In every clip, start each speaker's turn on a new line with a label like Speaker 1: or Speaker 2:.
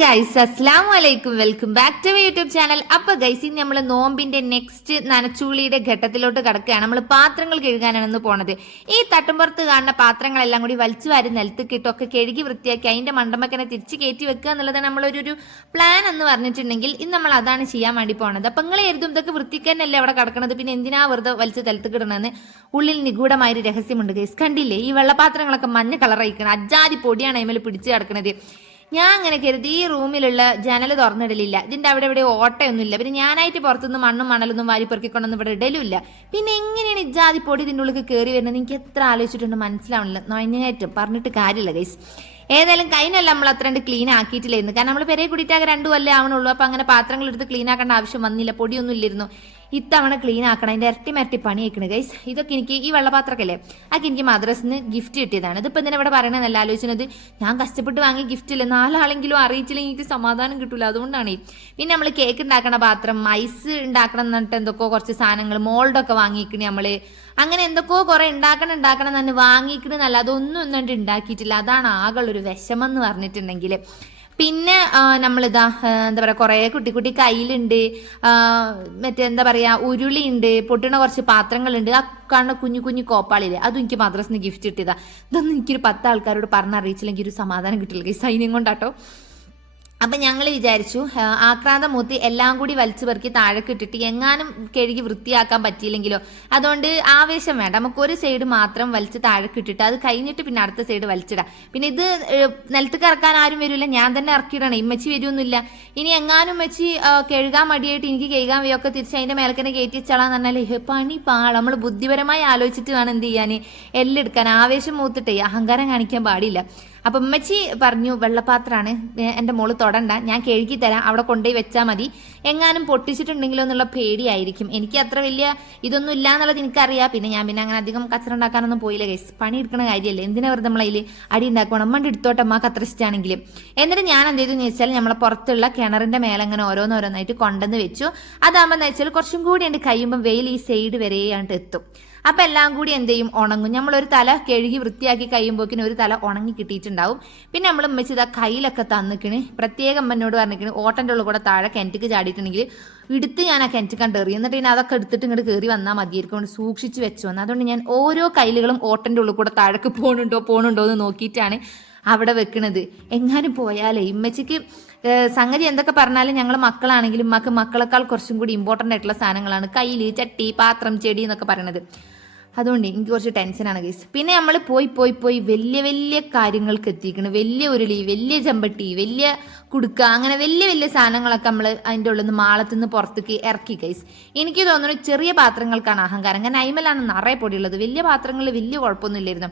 Speaker 1: Guys അസ്ലാം വലൈക്കും welcome back to my YouTube channel അപ്പൊ ഗൈസ് ഇനി നമ്മൾ നോമ്പിന്റെ നെക്സ്റ്റ് നനച്ചുളിയുടെ ഘട്ടത്തിലോട്ട് കടക്കുകയാണ്. നമ്മൾ പാത്രങ്ങൾ കഴുകാനാണ് ഇന്ന് പോണത്. ഈ തട്ടുമ്പുറത്ത് കാണുന്ന പാത്രങ്ങളെല്ലാം കൂടി വലിച്ചു വാരി നിലത്ത് കിട്ടൊക്കെ കഴുകി വൃത്തിയാക്കി അതിന്റെ മണ്ടമക്കനെ തിരിച്ച് കയറ്റി വെക്കുക എന്നുള്ളത് നമ്മളൊരു ഒരു പ്ലാൻ എന്ന് പറഞ്ഞിട്ടുണ്ടെങ്കിൽ ഇന്ന് നമ്മൾ അതാണ് ചെയ്യാൻ വേണ്ടി പോണത്. അപ്പൊ നിങ്ങൾ എഴുതും ഇതൊക്കെ വൃത്തിക്കാനല്ലേ അവിടെ കിടക്കണത്? പിന്നെ എന്തിനാ വെറുതെ വലിച്ച് നിലത്ത് കിടണമെന്ന് ഉള്ളിൽ നിഗൂഢമായൊരു രഹസ്യമുണ്ട് ഗൈസ് കണ്ടില്ലേ? ഈ വെള്ളപാത്രങ്ങളൊക്കെ മഞ്ഞ കളറായിക്കണം അജാതി പൊടിയാണ് അതിമേൽ പിടിച്ച് കിടക്കണത്. ഞാൻ അങ്ങനെ കരുതി ഈ റൂമിലുള്ള ജനൽ തുറന്നിടലില്ല. ഇതിന്റെ അവിടെ ഇവിടെ ഓട്ടയൊന്നുമില്ല. പിന്നെ ഞാനായിട്ട് പുറത്തുനിന്ന് മണ്ണും മണലൊന്നും വാരി പെറുക്കിക്കൊണ്ടൊന്നും ഇവിടെ ഇടലുമില്ല പിന്നെ എങ്ങനെയാണ് ഇജാതി പൊടി ഇതിന്റെ ഉള്ളിൽ കയറി വരുന്നത്? എനിക്ക് എത്ര ആലോചിച്ചിട്ടുണ്ട് മനസ്സിലാവണില്ല. നൊയഞ്ഞായിട്ട് പറഞ്ഞിട്ട് കാര്യമില്ല ഗൈസ് ഏതായാലും കഴിഞ്ഞല്ല നമ്മൾ അത്ര കണ്ട് ക്ലീൻ ആക്കിയിട്ടില്ലായിരുന്നു കാരണം നമ്മൾ പെരേ കൂടിയിട്ടാകെ രണ്ടു കൊല്ലേ ആവണുള്ളൂ. അപ്പൊ അങ്ങനെ പാത്രങ്ങൾ എടുത്ത് ക്ലീൻ ആക്കേണ്ട ആവശ്യം വന്നില്ല. പൊടിയൊന്നും ഇല്ലായിരുന്നു. ഇത്തവണ ക്ലീൻ ആക്കണം. അതിന്റെ ഇരട്ടി മരട്ടി പണി വെക്കണേ ഗൈസ് ഇതൊക്കെ എനിക്ക് ഈ വെള്ളപാത്രക്കല്ലേ അതൊക്കെ എനിക്ക് മദ്രസിന് ഗിഫ്റ്റ് കിട്ടിയതാണ്. ഇതിപ്പോ എന്തിനാ ഇവിടെ പറയണെന്നല്ല ആലോചിച്ചത്. ഞാൻ കഷ്ടപ്പെട്ട് വാങ്ങി ഗിഫ്റ്റ് ഇല്ല നാലാളെങ്കിലും അറിയിച്ചില്ലെങ്കിൽ എനിക്ക് സമാധാനം കിട്ടൂല. അതുകൊണ്ടാണ്. പിന്നെ നമ്മൾ കേക്ക് ഉണ്ടാക്കണ പാത്രം ഐസ് ഉണ്ടാക്കണം എന്നിട്ട് എന്തൊക്കെയോ കുറച്ച് സാധനങ്ങൾ മോൾഡൊക്കെ വാങ്ങിക്കണേ നമ്മൾ. അങ്ങനെ എന്തൊക്കെയോ കുറെ ഉണ്ടാക്കണം ഉണ്ടാക്കണം എന്ന് വാങ്ങിക്കണെന്നല്ല അതൊന്നും ഒന്നും ഉണ്ടാക്കിയിട്ടില്ല. അതാണ് ആകെയുള്ളൊരു വിഷമം എന്ന് പറഞ്ഞിട്ടുണ്ടെങ്കിൽ പിന്നെ നമ്മളിതാ എന്താ പറയുക കുറേ കുട്ടി കുട്ടി കയ്യിലുണ്ട്. മറ്റേ എന്താ ഉരുളി ഉണ്ട് പൊട്ടണ കുറച്ച് പാത്രങ്ങളുണ്ട്. ആ കാണുന്ന കുഞ്ഞു കുഞ്ഞു കോപ്പാളില്ലേ അതും എനിക്ക് മദ്രസിന് ഗിഫ്റ്റ് കിട്ടിയതാ ഇതൊന്നും എനിക്കൊരു പത്ത് ആൾക്കാരോട് പറഞ്ഞറിയിച്ചില്ലെങ്കിൽ ഒരു സമാധാനം കിട്ടില്ല. ഈ സൈന്യം കൊണ്ടാട്ടോ. അപ്പം ഞങ്ങൾ വിചാരിച്ചു ആക്രാന്ത മൂത്തി എല്ലാം കൂടി വലിച്ചു പെറുക്കി താഴേക്ക് ഇട്ടിട്ട് എങ്ങാനും കഴുകി വൃത്തിയാക്കാൻ പറ്റിയില്ലെങ്കിലോ? അതുകൊണ്ട് ആവേശം വേണ്ട. നമുക്ക് ഒരു സൈഡ് മാത്രം വലിച്ച് താഴേക്ക് ഇട്ടിട്ട് അത് കഴിഞ്ഞിട്ട് പിന്നെ അടുത്ത സൈഡ് വലിച്ചിടാം. പിന്നെ ഇത് നിലത്ത് കറക്കാൻ ആരും വരില്ല. ഞാൻ തന്നെ ഇറക്കിയിടണം. ഇമ്മച്ചി വരുമൊന്നുമില്ല ഇനി എങ്ങാനും വെച്ച് കഴുകാൻ മടിയായിട്ട് എനിക്ക് കഴുകാൻ വയ്യൊക്കെ തിരിച്ച് അതിന്റെ മേലക്കനെ കയറ്റി വെച്ചാളാന്ന് പറഞ്ഞാൽ പണി പാള. നമ്മൾ ബുദ്ധിപരമായി ആലോചിച്ചിട്ട് വേണം എന്ത് ചെയ്യാൻ എല്ലാം എടുക്കാൻ ആവേശം മൂത്തിട്ടേ. അഹങ്കാരം കാണിക്കാൻ പാടില്ല. അപ്പം ഉമ്മച്ചി പറഞ്ഞു വെള്ളപ്പാത്രാണ്. എന്റെ മോൾ തൊടണ്ട. ഞാൻ കഴുകി തരാം. അവിടെ കൊണ്ടുപോയി വെച്ചാൽ മതി. എങ്ങാനും പൊട്ടിച്ചിട്ടുണ്ടെങ്കിലോ എന്നുള്ള പേടിയായിരിക്കും. എനിക്ക് അത്ര വലിയ ഇതൊന്നും ഇല്ല എന്നുള്ളത് എനിക്കറിയാം. പിന്നെ ഞാൻ പിന്നെ അങ്ങനെ അധികം കച്ചറ ഉണ്ടാക്കാനൊന്നും പോയില്ല കേസ് പണി എടുക്കണ കാര്യമല്ലേ എന്തിനാ വെറുതെ നമ്മളതിൽ അടി ഉണ്ടാക്കണം അമ്മണ്ട് എടുത്തോട്ടെ അമ്മയ്ക്ക് എന്നിട്ട് ഞാൻ എന്ത് ചെയ്തെന്ന് വെച്ചാൽ നമ്മളെ പുറത്തുള്ള കിണറിന്റെ മേലെ അങ്ങനെ ഓരോന്നോരോന്നായിട്ട് കൊണ്ടെന്ന് വെച്ചു. അതാകുമ്പോൾ എന്ന് വെച്ചാൽ കുറച്ചും കൂടി എന്റെ കഴിയുമ്പോൾ വെയിൽ ഈ സൈഡ് വരെയായിട്ട് എത്തും. അപ്പൊ എല്ലാം കൂടി എന്ത് ചെയ്യും? ഉണങ്ങും. നമ്മൾ ഒരു തല കഴുകി വൃത്തിയാക്കി കഴിയുമ്പോക്കിന് ഒരു തല ഉണങ്ങി കിട്ടിയിട്ടുണ്ടാവും. പിന്നെ നമ്മൾ ഉമ്മച്ചി ഇതാ കയ്യിലൊക്കെ തന്നിക്കണ്. പ്രത്യേകം അമ്മനോട് പറഞ്ഞിരിക്കണ് ഓട്ടന്റെ ഉള്ളിൽ കൂടെ താഴെ കിണറ്റിക്ക് ചാടിയിട്ടുണ്ടെങ്കിൽ എടുത്ത് ഞാൻ ആ കിണറ്റ് കണ്ട് എന്നിട്ട് പിന്നെ അതൊക്കെ എടുത്തിട്ട് ഇങ്ങോട്ട് കയറി വന്നാൽ മതിയായിരിക്കും. കൊണ്ട് സൂക്ഷിച്ച് വെച്ചു. വന്നു അതുകൊണ്ട് ഞാൻ ഓരോ കയ്യിലുകളും ഓട്ടന്റെ ഉള്ളിൽ കൂടെ താഴേക്ക് പോകണുണ്ടോ പോകണുണ്ടോ എന്ന് നോക്കിയിട്ടാണ് അവിടെ വെക്കണത്. എങ്ങാനും പോയാലേ ഇമ്മച്ചിക്ക് സംഗതി എന്തൊക്കെ പറഞ്ഞാലും ഞങ്ങൾ മക്കളാണെങ്കിലും മക്ക് മക്കളെക്കാൾ കുറച്ചും കൂടി ഇമ്പോർട്ടന്റ് ആയിട്ടുള്ള സാധനങ്ങളാണ്. കയ്യിൽ ചട്ടി പാത്രം ചെടി എന്നൊക്കെ പറയണത്. അതുകൊണ്ട് എനിക്ക് കുറച്ച് ടെൻഷനാണ് ഗൈസ് പിന്നെ നമ്മൾ പോയി പോയി പോയി വലിയ വലിയ കാര്യങ്ങൾക്ക് എത്തിക്കണം. വലിയ ഉരുളി വലിയ ചെമ്പട്ടി വലിയ കുടുക്ക അങ്ങനെ വലിയ വലിയ സാധനങ്ങളൊക്കെ നമ്മൾ അതിന്റെ ഉള്ളിൽ നിന്ന് മാളത്തു നിന്ന് പുറത്തേക്ക് ഇറക്കി ഗൈസ് എനിക്ക് തോന്നുന്നു ചെറിയ പാത്രങ്ങൾക്കാണ് അഹങ്കാരം. കാരണം അയിമലാണ് നിറയെ പൊടിയുള്ളത്. വലിയ പാത്രങ്ങളിൽ വലിയ കുഴപ്പമൊന്നുമില്ലായിരുന്നു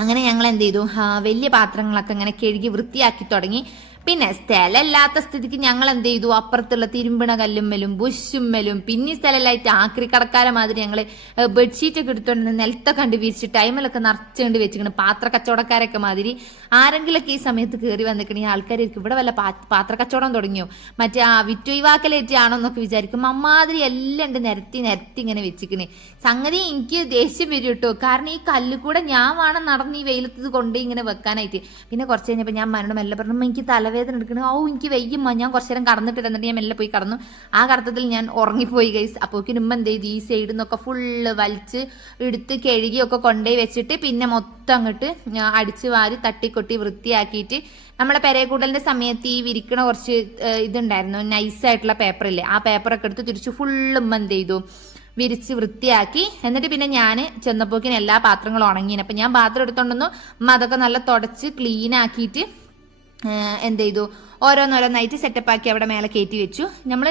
Speaker 1: അങ്ങനെ ഞങ്ങൾ എന്ത് ചെയ്തു? വലിയ പാത്രങ്ങളൊക്കെ അങ്ങനെ കഴുകി വൃത്തിയാക്കി തുടങ്ങി. പിന്നെ സ്ഥലമില്ലാത്ത സ്ഥിതിക്ക് ഞങ്ങൾ എന്ത് ചെയ്തു അപ്പുറത്തുള്ള തിരുമ്പിണ കല്ലുമ്മലും ബുഷുമ്മലും പിന്നെ സ്ഥലമില്ലായിട്ട് ആക്രി കടക്കാരെ മാതിരി ഞങ്ങൾ ബെഡ്ഷീറ്റ് ഒക്കെ എടുത്തോണ്ട് നിലത്തൊക്കെ കണ്ട് വിരിച്ച് ടൈമിലൊക്കെ നിറച്ചുകൊണ്ട് വെച്ചിരിക്കണം. പാത്ര കച്ചവടക്കാരൊക്കെ മാതിരി. ആരെങ്കിലൊക്കെ ഈ സമയത്ത് കയറി വന്നിക്കണ ഈ ആൾക്കാർക്ക് ഇവിടെ വല്ല പാത്ര കച്ചവടം തുടങ്ങിയോ? മറ്റേ ആ വിറ്റൊഴിവാക്കലേറ്റാണോ എന്നൊക്കെ വിചാരിക്കും. അമ്മാതിരി എല്ലാം ഉണ്ട് നിരത്തി നിരത്തി ഇങ്ങനെ വെച്ചിക്കണേ. സംഗതി എനിക്ക് ദേഷ്യം വരും കേട്ടോ. കാരണം ഈ കല്ല് കൂടെ ഞാൻ വേണം നടന്ന് ഈ വെയിലത്ത് കൊണ്ട് ഇങ്ങനെ വെക്കാനായിട്ട്. പിന്നെ കുറച്ച് കഴിഞ്ഞപ്പോൾ ഞാൻ മരണം എല്ലാം പറഞ്ഞു എനിക്ക് എനിക്ക് തലവേദന എടുക്കണ. ഓ എനിക്ക് വയ്യമ്മ. ഞാൻ കുറച്ച് നേരം കടന്നിട്ട് എന്നിട്ട് ഞാൻ മെല്ലെ പോയി കടന്നു. ആ കടത്തത്തിൽ ഞാൻ ഉറങ്ങിപ്പോയി ഗൈസ് അപ്പോഴേക്കും ഉമ്മ എന്ത് ചെയ്തു? ഈ സൈഡിൽ നിന്നൊക്കെ ഫുള്ള് വലിച്ച് എടുത്ത് കഴുകിയൊക്കെ കൊണ്ടുപോയി വെച്ചിട്ട് പിന്നെ മൊത്തം അങ്ങോട്ട് അടിച്ച് വാരി തട്ടിക്കൊട്ടി വൃത്തിയാക്കിയിട്ട് നമ്മളെ പെരേക്കൂടലിന്റെ സമയത്ത് ഈ വിരിക്കണ കുറച്ച് ഇതുണ്ടായിരുന്നു. നൈസായിട്ടുള്ള പേപ്പറില്ലേ ആ പേപ്പറൊക്കെ എടുത്ത് തിരിച്ച് ഫുള്ളും എന്ത് ചെയ്തു? വിരിച്ച് വൃത്തിയാക്കി. എന്നിട്ട് പിന്നെ ഞാൻ ചെന്നപ്പോക്കിന് എല്ലാ പാത്രങ്ങളും ഉണങ്ങിയിന് അപ്പം ഞാൻ പാത്രം എടുത്തോണ്ടെന്നു അതൊക്കെ നല്ല തുടച്ച് ക്ലീൻ ആക്കിയിട്ട് എന്ത് ചെയ്തു ഓരോന്നോരോന്നായിട്ട് സെറ്റപ്പ് ആക്കി അവിടെ മേലെ കയറ്റി വെച്ചു. നമ്മൾ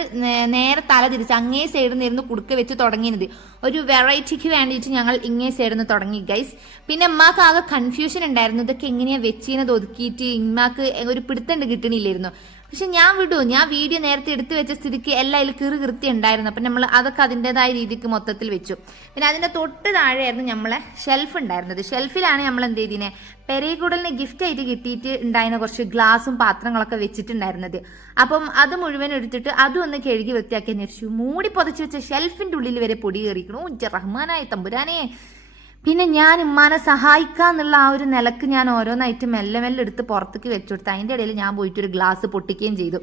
Speaker 1: നേരെ തല തിരിച്ച് അങ്ങേ സൈഡിൽ നിന്നിരുന്ന് കുടുക്ക വെച്ച് തുടങ്ങിയത്. ഒരു വെറൈറ്റിക്ക് വേണ്ടിയിട്ട് ഞങ്ങൾ ഇങ്ങേ സൈഡിൽ നിന്ന് തുടങ്ങി ഗൈസ് പിന്നെ അമ്മാക്ക് ആകെ കൺഫ്യൂഷൻ ഉണ്ടായിരുന്നു. ഇതൊക്കെ എങ്ങനെയാ വെച്ചിരുന്നത് ഒതുക്കിയിട്ട് ഇമ്മാക്ക് ഒരു പിടുത്തണ്ട് കിട്ടണില്ലായിരുന്നു. പക്ഷെ ഞാൻ വിടൂ ഞാൻ വീഡിയോ നേരത്തെ എടുത്തു വെച്ച സ്ഥിതിക്ക് എല്ലാം അതിൽ കീറി കൃത്യം ഉണ്ടായിരുന്നു. അപ്പം നമ്മൾ അതൊക്കെ അതിന്റെതായ രീതിക്ക് മൊത്തത്തിൽ വെച്ചു. പിന്നെ അതിന്റെ തൊട്ട് താഴെയായിരുന്നു നമ്മളെ ഷെൽഫ് ഉണ്ടായിരുന്നത്. ഷെൽഫിലാണ് നമ്മൾ എന്ത് ചെയ്തിനെ? പെരേക്കൂടലിന് ഗിഫ്റ്റ് ആയിട്ട് കിട്ടിയിട്ട് ഉണ്ടായിരുന്ന കുറച്ച് ഗ്ലാസും പാത്രങ്ങളൊക്കെ വെച്ചിട്ടുണ്ടായിരുന്നത്. അപ്പം അത് മുഴുവൻ എടുത്തിട്ട് അതും ഒന്ന് കഴുകി വൃത്തിയാക്കി അന്വേഷിച്ചു മൂടി പൊതച്ച് വെച്ച ഷെൽഫിന്റെ ഉള്ളിൽ വരെ പൊടി കയറിക്കണു റഹ്മാനായി തമ്പുരാനെ. പിന്നെ ഞാൻ ഉമ്മാനെ സഹായിക്കാന്നുള്ള ആ ഒരു നിലയ്ക്ക് ഞാൻ ഓരോന്നായിട്ട് മെല്ലെ മെല്ലെ എടുത്ത് പുറത്തേക്ക് വെച്ചു കൊടുത്തു അതിന്റെ ഇടയിൽ ഞാൻ പോയിട്ട് ഒരു ഗ്ലാസ് പൊട്ടിക്കുകയും ചെയ്തു.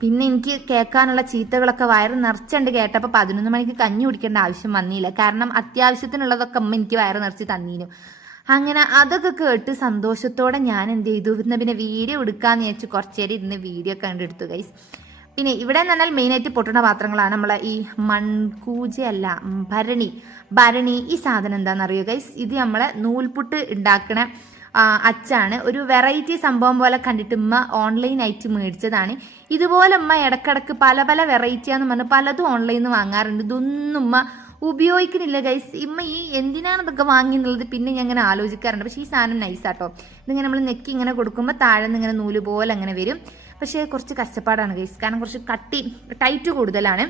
Speaker 1: പിന്നെ എനിക്ക് കേൾക്കാനുള്ള ചീത്തകളൊക്കെ വയറ് നിറച്ചുണ്ട് കേട്ടപ്പോൾ പതിനൊന്ന് മണിക്ക് കഞ്ഞി കുടിക്കേണ്ട ആവശ്യം വന്നില്ല. കാരണം അത്യാവശ്യത്തിനുള്ളതൊക്കെ അമ്മ എനിക്ക് വയറ് നിറച്ച് തന്നീനു. അങ്ങനെ അതൊക്കെ കേട്ട് സന്തോഷത്തോടെ ഞാൻ എന്ത് ചെയ്തു? പിന്നെ പിന്നെ വീഡിയോ എടുക്കാന്ന് വെച്ച് കുറച്ചേരം ഇന്ന് വീഡിയോ കണ്ടെടുത്തു ഗൈസ് പിന്നെ ഇവിടെ എന്ന് പറഞ്ഞാൽ മെയിനായിട്ട് പൊട്ടുന്ന പാത്രങ്ങളാണ് നമ്മളെ ഈ മൺകൂജയല്ല അല്ല ഭരണി. ഭരണി ഈ സാധനം എന്താണെന്നറിയോ ഗൈസ് ഇത് നമ്മളെ നൂൽപുട്ട് ഉണ്ടാക്കണ അച്ചാണ്. ഒരു വെറൈറ്റി സംഭവം പോലെ കണ്ടിട്ട് ഉമ്മ ഓൺലൈനായിട്ട് മേടിച്ചതാണ്. ഇതുപോലെ ഉമ്മ ഇടക്കിടക്ക് പല പല വെറൈറ്റിയാന്ന് പറഞ്ഞ് പലതും ഓൺലൈനിൽ നിന്ന് വാങ്ങാറുണ്ട്. ഇതൊന്നും ഉമ്മ ഉപയോഗിക്കുന്നില്ല ഗൈസ് ഇമ്മ ഈ എന്തിനാണ് ഇതൊക്കെ വാങ്ങിയെന്നുള്ളത് പിന്നെ ഞാൻ ഇങ്ങനെ ആലോചിക്കാറുണ്ട്. പക്ഷേ ഈ സാധനം നൈസാട്ടോ ഇതിങ്ങനെ നമ്മൾ നെക്കി ഇങ്ങനെ കൊടുക്കുമ്പോൾ താഴെ നിന്ന് ഇങ്ങനെ നൂൽ പോലെ അങ്ങനെ വരും. പക്ഷേ കുറച്ച് കഷ്ടപ്പാടാണ് ഗൈസ് കാരണം കുറച്ച് കട്ടി ടൈറ്റ് കൂടുതലാണ്.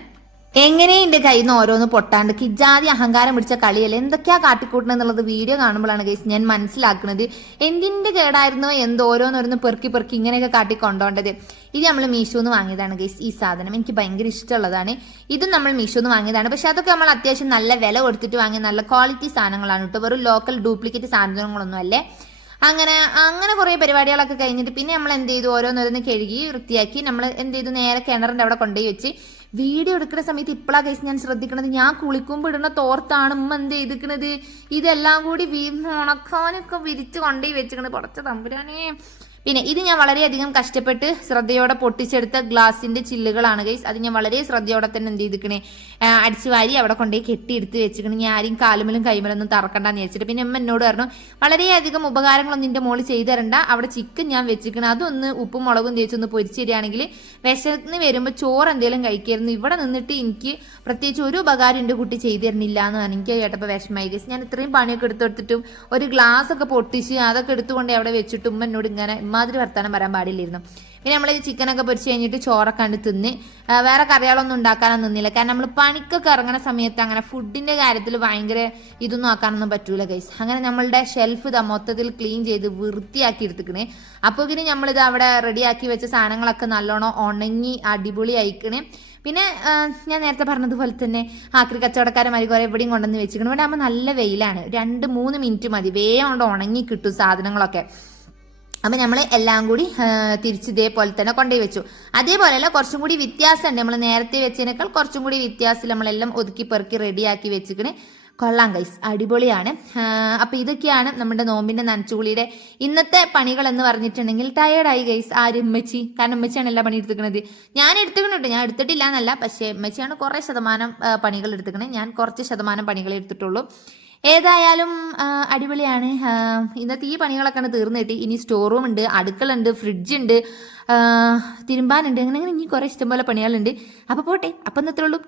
Speaker 1: എങ്ങനെ എന്റെ കയ്യിൽ നിന്ന് ഓരോന്ന് പൊട്ടാണ്ട്? കിജാതി അഹങ്കാരം പിടിച്ച കളിയല്ലേ? എന്തൊക്കെയാ കാട്ടിക്കൂട്ടണം എന്നുള്ളത് വീഡിയോ കാണുമ്പോഴാണ് ഗൈസ് ഞാൻ മനസ്സിലാക്കുന്നത്. എന്തിന്റെ കേടായിരുന്നു എന്തോ ഓരോന്നോരോന്ന് പെറുക്കി പെറുക്കി ഇങ്ങനെയൊക്കെ കാട്ടി കൊണ്ടോണ്ടത് ഇത് നമ്മൾ മീഷോന്ന് വാങ്ങിയതാണ് ഗൈസ് ഈ സാധനം. എനിക്ക് ഭയങ്കര ഇഷ്ടമുള്ളതാണ്. ഇതും നമ്മൾ മീഷോന്ന് വാങ്ങിയതാണ്. പക്ഷെ അതൊക്കെ നമ്മൾ അത്യാവശ്യം നല്ല വില കൊടുത്തിട്ട് വാങ്ങിയ നല്ല ക്വാളിറ്റി സാധനങ്ങളാണ് കേട്ടോ. വെറും ലോക്കൽ ഡ്യൂപ്ലിക്കേറ്റ് സാധനങ്ങളൊന്നും അല്ലേ അങ്ങനെ അങ്ങനെ കുറേ പരിപാടികളൊക്കെ കഴിഞ്ഞിട്ട് പിന്നെ നമ്മൾ എന്ത് ചെയ്തു? ഓരോന്നോരോന്ന് കഴുകി വൃത്തിയാക്കി നമ്മൾ എന്ത് ചെയ്തു? നേരെ കിണറിന്റെ അവിടെ കൊണ്ടുപോയി വെച്ച് വീഡിയോ എടുക്കുന്ന സമയത്ത് ഇപ്പോഴാ കേസ് ഞാൻ ശ്രദ്ധിക്കണത്. ഞാൻ കുളിക്കുമ്പോൾ ഇടുന്ന തോർത്താണ് ഉമ്മ എന്ത് ചെയ്തിക്കണത്? ഇതെല്ലാം കൂടി ഉണക്കാനൊക്കെ വിരിച്ച് കൊണ്ടുപോയി വെച്ചിക്കണത് പുറച്ച തമ്പുരാനേ. പിന്നെ ഇത് ഞാൻ വളരെയധികം കഷ്ടപ്പെട്ട് ശ്രദ്ധയോടെ പൊട്ടിച്ചെടുത്ത ഗ്ലാസിന്റെ ചില്ലുകളാണ് ഗൈസ് അത് ഞാൻ വളരെ ശ്രദ്ധയോടെ തന്നെ എന്ത് ചെയ്തിക്കണേ? അടിച്ചു വാരി അവിടെ കൊണ്ടുപോയി കെട്ടിയെടുത്ത് വെച്ചിക്കണേ. ഞാൻ ആരും കാലുമലും കൈമലൊന്നും തറക്കണ്ടെന്ന് വെച്ചിട്ട് പിന്നെ അമ്മ എന്നോട് പറഞ്ഞു വളരെയധികം ഉപകാരങ്ങളൊന്നും നിന്റെ മോൾ ചെയ്തു തരണ്ട. അവിടെ ചിക്കൻ ഞാൻ വെച്ചിക്കണം. അതൊന്ന് ഉപ്പും മുളകും തേച്ചൊന്ന് പൊരിച്ചിരിയാണെങ്കിൽ വിശന്ന് വരുമ്പോൾ ചോറ് എന്തെങ്കിലും കഴിക്കായിരുന്നു. ഇവിടെ നിന്നിട്ട് എനിക്ക് പ്രത്യേകിച്ച് ഒരു ഉപകാരം എന്റെ കുട്ടി ചെയ്തു തരുന്നില്ല എന്ന് പറഞ്ഞു. എനിക്ക് കേട്ടപ്പോൾ വിഷമായി ഗൈസ് ഞാൻ ഇത്രയും പണിയൊക്കെ എടുത്തെടുത്തിട്ടും ഒരു ഗ്ലാസ് ഒക്കെ പൊട്ടിച്ച് അതൊക്കെ എടുത്തുകൊണ്ട് അവിടെ വെച്ചിട്ട് എന്നോട് ഇങ്ങനെ ഇമാതിരി വർത്തമാനം പറയാൻ പാടില്ലായിരുന്നു. പിന്നെ നമ്മൾ ചിക്കനൊക്കെ പൊരിച്ച് കഴിഞ്ഞിട്ട് ചോറൊക്കെ കണ്ട് തിന്ന് വേറെ കറികളൊന്നും ഉണ്ടാക്കാനൊന്നും നിന്നില്ല. കാരണം നമ്മൾ പണിക്കൊക്കെ ഇറങ്ങുന്ന സമയത്ത് അങ്ങനെ ഫുഡിന്റെ കാര്യത്തിൽ ഭയങ്കര ഇതൊന്നും ആക്കാനൊന്നും പറ്റൂല ഗൈസ് അങ്ങനെ നമ്മളുടെ ഷെൽഫ് ഇതാ മൊത്തത്തിൽ ക്ലീൻ ചെയ്ത് വൃത്തിയാക്കി എടുത്തിക്കണേ. അപ്പോൾ പിന്നെ നമ്മളിത് അവിടെ റെഡിയാക്കി വെച്ച സാധനങ്ങളൊക്കെ നല്ലോണം ഉണങ്ങി അടിപൊളി അയക്കണേ പിന്നെ ഞാൻ നേരത്തെ പറഞ്ഞതുപോലെ തന്നെ ആക്രി കച്ചവടക്കാരന്മാർ കുറെ എവിടെയും കൊണ്ടുവന്ന് വെച്ചിരിക്കണം. ഇവിടെ ആകുമ്പോൾ നല്ല വെയിലാണ്. രണ്ട് മൂന്ന് മിനിറ്റ് മതി. വേഗം കൊണ്ട് ഉണങ്ങി കിട്ടും സാധനങ്ങളൊക്കെ. അപ്പം നമ്മൾ എല്ലാം കൂടി തിരിച്ച് ഇതേപോലെ തന്നെ കൊണ്ടുപോയി വെച്ചു. അതേപോലെയല്ല കുറച്ചും കൂടി വ്യത്യാസമുണ്ട്. നമ്മൾ നേരത്തെ വെച്ചതിനേക്കാൾ കുറച്ചും കൂടി വ്യത്യാസം നമ്മളെല്ലാം ഒതുക്കി പെറുക്കി റെഡിയാക്കി വെച്ചിക്കണേ കൊള്ളാം കൈസ് അടിപൊളിയാണ്. അപ്പോൾ അപ്പൊ ഇതൊക്കെയാണ് നമ്മുടെ നോമ്പിന്റെ നനച്ചുകുളിയുടെ ഇന്നത്തെ പണികൾ എന്ന് പറഞ്ഞിട്ടുണ്ടെങ്കിൽ ടയേർഡായി ഗൈസ് ആര്? ഉമ്മച്ചി. കാരണം ഉമ്മച്ചിയാണ് എല്ലാ പണി എടുത്തുക്കണത് ഞാൻ എടുത്തിക്കണുണ്ട് ഞാൻ എടുത്തിട്ടില്ല എന്നല്ല. പക്ഷേ ഉമ്മച്ചിയാണ് കുറേ ശതമാനം പണികൾ എടുത്തിക്കണേ ഞാൻ കുറച്ച് ശതമാനം പണികൾ എടുത്തിട്ടുള്ളൂ. ഏതായാലും അടിപൊളിയാണ്. ഇന്നത്തെ ഈ പണികളൊക്കെയാണ് തീർന്നു കിട്ടി. ഇനി സ്റ്റോർ റൂം ഉണ്ട് അടുക്കളുണ്ട് ഫ്രിഡ്ജ് ഉണ്ട് തിരുമ്പാനുണ്ട്. അങ്ങനെ അങ്ങനെ ഇനി കുറേ ഇഷ്ടംപോലെ പണികളുണ്ട്. അപ്പോൾ പോട്ടെ. അപ്പം എന്നത്രേ ഉള്ളൂ.